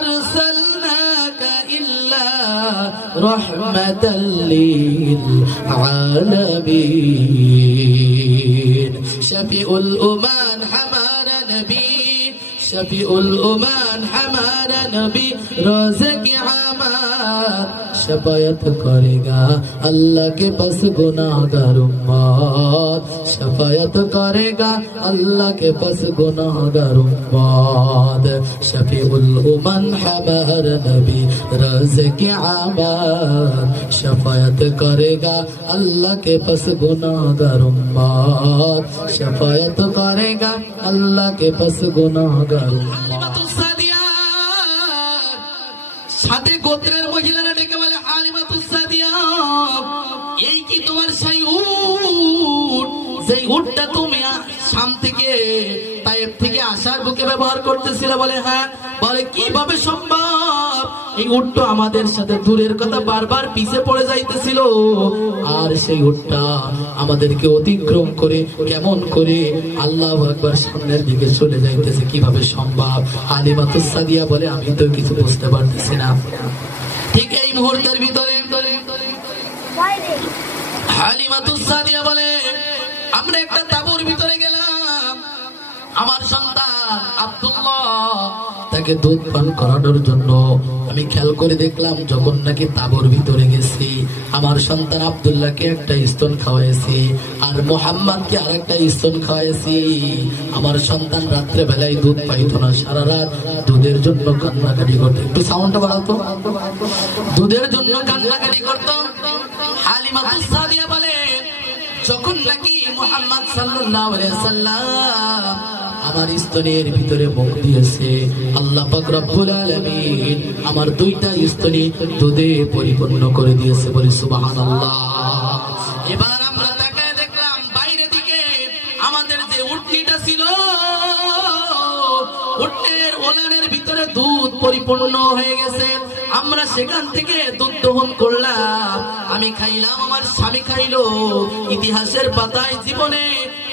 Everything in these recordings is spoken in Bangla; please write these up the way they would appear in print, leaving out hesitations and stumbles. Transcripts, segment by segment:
أرسلناك إلا رحمة للعالمين شفيع الأمان हमारा नबी शफी उल उमान हमारा नबी रोज़े की आमद शफायत करेगा अल्लाह के पास गुनाहगार उम्मत शफायत करेगा अल्लाह के पास गुनाहगार उम्मत शफी उल उमान हमारा नबी रोज़े की आमद शफायत करेगा अल्लाह के पास गुनाहगार उम्मत शफायत करेगा अल्लाह के पास गुनाहगार সাথে গোত্রের মহিলারা ডেকে বলে হালিমাতুস সাদিয়া এই কি তোমার সেই উট যেই উটটা তুমি শাম থেকে তায়েফ থেকে আসার বুকে ব্যবহার করতেছিলে বলে হ্যাঁ বলে কিভাবে সম্ভব এই উটটা আমাদের সাথে দূরের কথা বারবার পিছে পড়ে যাইতেছিল আর সেই উটটা আমাদেরকে অতিক্রম করে কেমন করে আল্লাহু আকবার সামনের দিকে চলে যাইতেছে কিভাবে সম্ভব হালিমাতুস সাদিয়া বলে আমি তো কিছু বুঝতে পারতেছি না ঠিক এই মুহূর্তের ভিতরে হালিমাতুস সাদিয়া বলে আমরা একটা তাঁবুর ভিতরে গেলাম আমার সন্তান আব্দুল্লাহ তাকে দুধ পান করানোর জন্য আমি খেয়াল করে দেখলাম যখন নাকি তাঁবুর ভিতরে গেছি আমার সন্তান আব্দুল্লাহকে একটা স্তন খাওয়াইছি আর মুহাম্মদকে আরেকটা স্তন খাওয়াইছি আমার সন্তান রাত্রে বেলায় দুধ পাইতো না সারা রাত দুধের জন্য কান্নাকাটি করতো একটু সাউন্ডটা বাড়াতো দুধের জন্য কান্নাকাটি করতো হালিমাতুস সাদিয়া বলে যখন নাকি মুহাম্মদ সাল্লাল্লাহু আলাইহি সাল্লাম আমার স্তনের ভিতরে মুখ দিয়েছে আল্লাহ পাক রব্বুল আলামিন আমার দুইটা স্তনি দুধে পরিপূর্ণ করে দিয়েছে বলি সুবহানাল্লাহ এবার আমরা তাকায় দেখলাম বাইরে দিকে আমাদের যে উটনিটা ছিল উটের ওলানের ভিতরে দুধ পরিপূর্ণ হয়ে গেছে আমরা সেখান থেকে দুধ দহন করলাম আমি খাইলাম আমার স্বামী খাইলো ইতিহাসের পাতায় জীবনে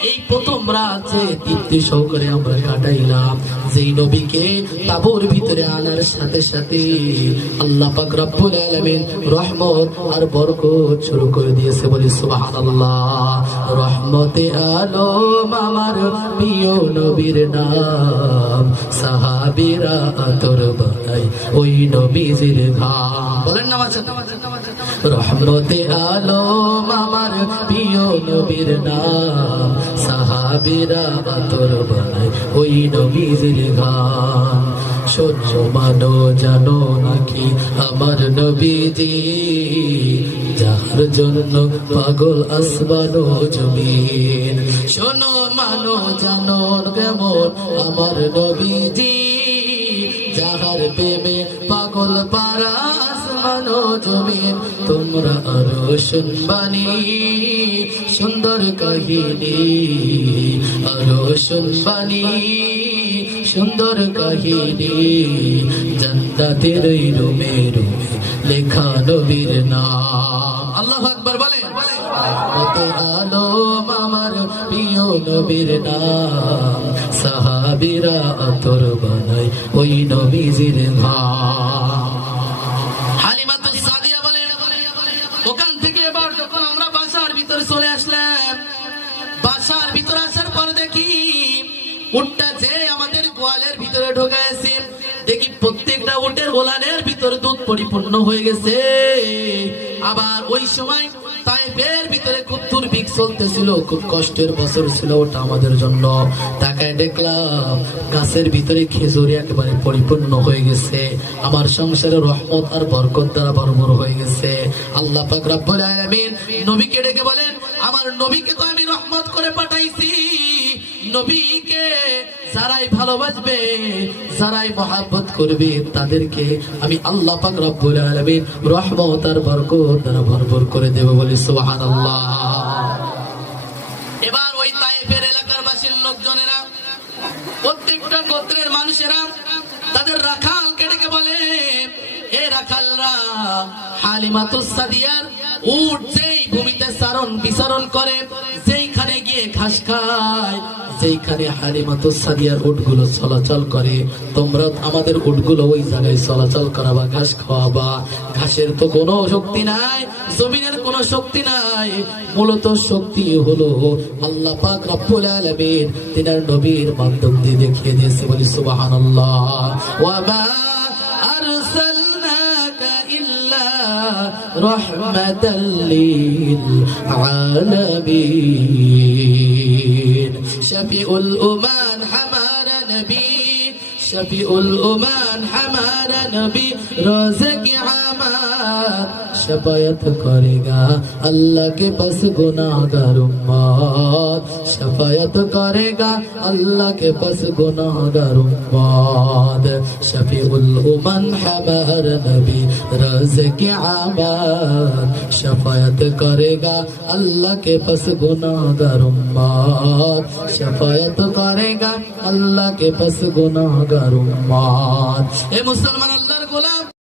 এই প্রথম রাতে তৃপ্তি সহকারে আমরা কাটাইলাম যেই নবীকে তাঁবুর ভিতরে আনার সাথে সাথে আল্লাহ পাক রব্বুল আলামিন রহমত আর বরকত শুরু করে দিয়েছে বলি সুবহানাল্লাহ রহমতে আলম আমার প্রিয় নবীর নাম সাহাবীরা আতর বানাই ওই নবীজির ঘাম বলেন না রহমতে আলম আমার প্রিয় নবীর নাম সাহাবীরা আতর বানাই ওই নবীজির ঘাম শোনো মানো জানো নাকি আমার নবীজি যার জন্য পাগল আসমান ও জমিন শোনো মানো জানো কেমন আমার নবীজি যাহার প্রেমে পাগল পারা আসমান ও জমিন তোমরা আরো শুনবানি সুন্দর কাহিনী আরো শুনবানি সুন্দর কাহিনী জান্নাতের ওই রুমে রুমে লেখা নবীর নাম আল্লাহু আকবার বলেন রহমতে আলম আমার প্রিয় নবীর নাম সাহাবীরা আতর বানাই ওই নবীজির ঘাম হালিমাতুস সাদিয়া বলেন ওখান থেকে এবার যখন আমরা বাসার ভিতরে চলে আসলাম বাসার ভিতরে আসার পর দেখি উটটা যে আমাদের গোয়ালের ভিতরে ঢোকাইছে দেখি প্রত্যেকটা উটের ওলানের ভিতরে দুধ পরিপূর্ণ হয়ে গেছে আবার ওই সময় তায়েফের ভিতরে খুব দুর্ভিক্ষ চলতেছিল খুব কষ্টের বছর ছিল ওটা আমাদের জন্য তাকায় দেখলাম গাছের ভিতরে খেজুরি একেবারে পরিপূর্ণ হয়ে গেছে আমার সংসারে রহমত আর বরকত দ্বারা ভরপুর হয়ে গেছে আল্লাহ পাক রব্বুল আলামিন নবীকে ডেকে বলেন আমার নবীকে তো আমি রহমত করে পাঠাইছি নবীকে যারাই ভালোবাসবে যারাই মহব্বত করবে তাদেরকে আমি আল্লাহ পাক রব্বুল আলামিন রহমত আর বরকত দ্বারা ভরপুর করে দেব বলি সুবহানাল্লাহ এবার ওই তায়েফের এলাকার বাসীর লোকজনেরা প্রত্যেকটা গোত্রের মানুষেরা তাদের রাখালকে ডেকে বলে এ রাখালরা হালিমাতুস সাদিয়ার উট যেই ভূমিতে চারণ বিচরণ করে যেইখানে গিয়ে ঘাস খায়, যেখানে হালিমাতুস সাদিয়ার উটগুলো চলাচল করে, তোমরা আমাদের উটগুলো ওই জায়গায় চলাচল করাবা, ঘাস খাওয়াবা। ঘাসের তো কোনো শক্তি নাই, জমিনের কোনো শক্তি নাই, মূলত শক্তি হলো আল্লাহ পাক রব্বুল আলামিন তিনার নবীর মাধ্যম দিয়ে দেখিয়ে দিয়েছে। বলি সুবহানাল্লাহ। ওয়া মা আরসালনাকা ইল্লা রাহমাতাল লিল আলামিন। শফিউল উমান হামারা নবী, শফিউল উমান হামারা নবী, রোজে কিয়ামত शफायत करेगा अल्लाह के पास गुनाहगार उम्मत, शफायत करेगा अल्लाह के पास गुनाहगार उम्मत। शफीउल उमम हमार नबी रोज़ क़यामत, शफायत करेगा अल्लाह के पास गुनाहगार उम्मत, शफायत करेगा अल्लाह के पास गुनाहगार उम्मत। ए मुसलमान अल्लाहर गोलाम।